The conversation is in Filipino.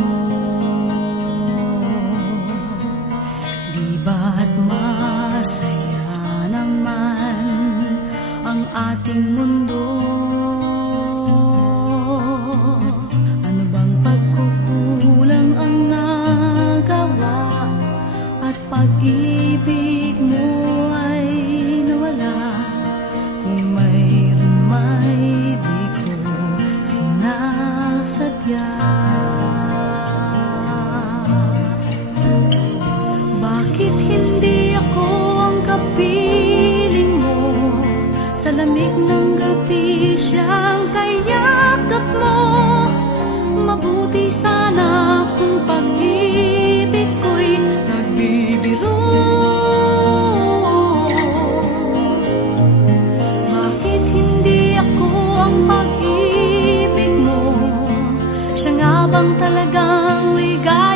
mo. Di ba't masaya naman ang ating mundo? Ano bang pagkukulang ang nagawa at pag-ibig mo ay nawala? Kung mayroon may di ko sinasadya. Bakit hindi ako ang kapiling mo? Sa lamig ng gabi siyang kayakap mo. Mabuti sana kung pag-ibig ko'y nagbibiro. Bakit hindi ako ang pag-ibig mo? Siya nga bang talagang ligaw?